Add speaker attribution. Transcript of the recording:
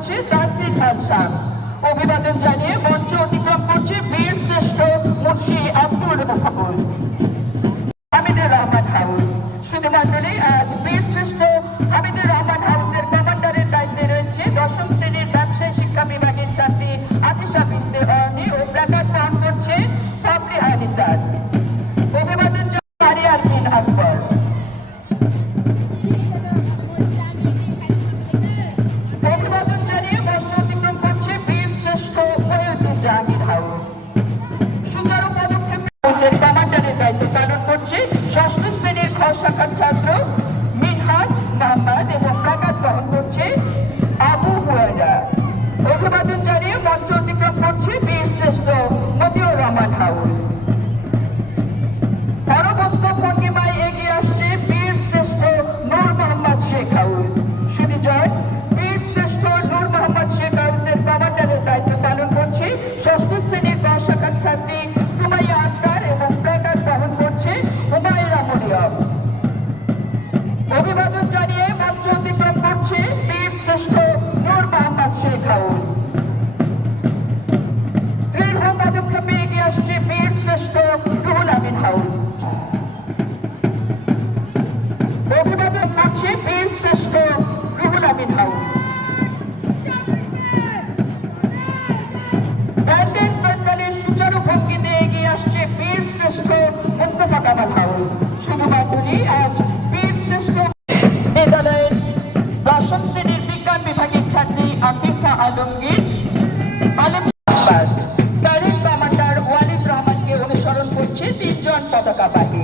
Speaker 1: করছে দাসি খালসা অভিবাদন জানিয়ে মঞ্চ অতিক্রম করছে বীর শ্রেষ্ঠ মুন্সি আব্দুল হাফুজ আমিদুর রহমান হাউস। শুধুমাত্র আজ বীর শ্রেষ্ঠ Chafik. আকিব আলমগীর আলম তারেক কমান্ডার ওয়ালিদ রহমানকে অনুসরণ করছে তিনজন পতাকাবাহী